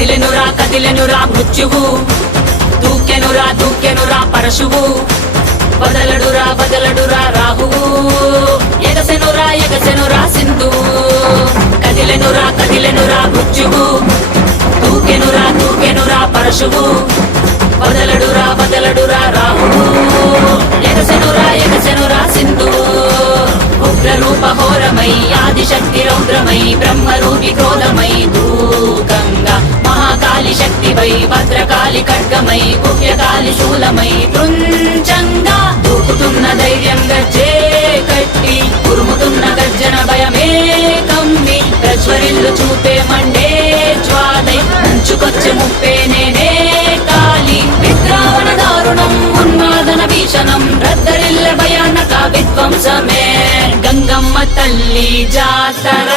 కదిలెనురా మృత్యువు, దూకెనురా పరశువు, వదలడురా రాహువు, ఎగసెనురా సింధువు. కదిలెనురా మృత్యువు, దూకెనురా పరశువు, వదలడురా రాహువు, ఎగసెనురా సింధువు. ఉగ్రరూప ఘోరమై ఆదిశక్తి రౌద్రమై బ్రహ్మరూపి క్రోధమై దూకంగా మహాకాళి శక్తివై భద్రకాళి ఖడ్గమై గుహ్యకాళి శూలమై తృంచంగా దూకుతున్న ధైర్యం గజ్జే కట్టి ఉరుముతున్న గర్జన భయమే కమ్మి ప్రజ్వరిల్లు చూపే మండే జ్వాలై ముంచుకొచ్చే ముప్పే నేనే కాళి. విద్రావణ దారుణం ఉన్మాదన భీషణం రద్దరిల్ల భయానక విధ్వంసమే గంగమ్మ తల్లి జాతర.